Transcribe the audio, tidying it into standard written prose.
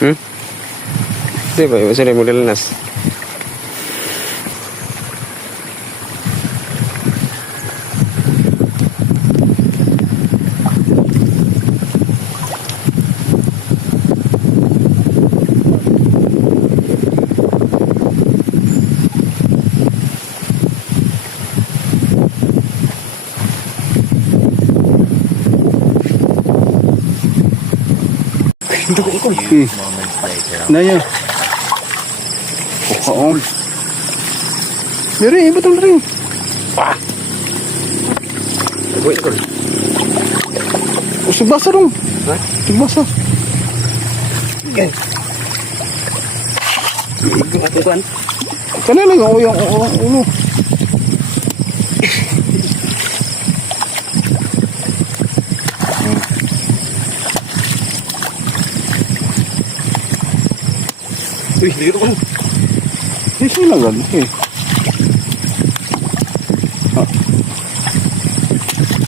Di ba? Masa rin model nas. Moments later. Nanya. Oo. Dari, betul dari. Boy, ito. Usap basah dong. Ha? Usap basah. Okay. Igo ating kuan. Kana lang yung ulo. Uy, dito ko. Hindi lang gan.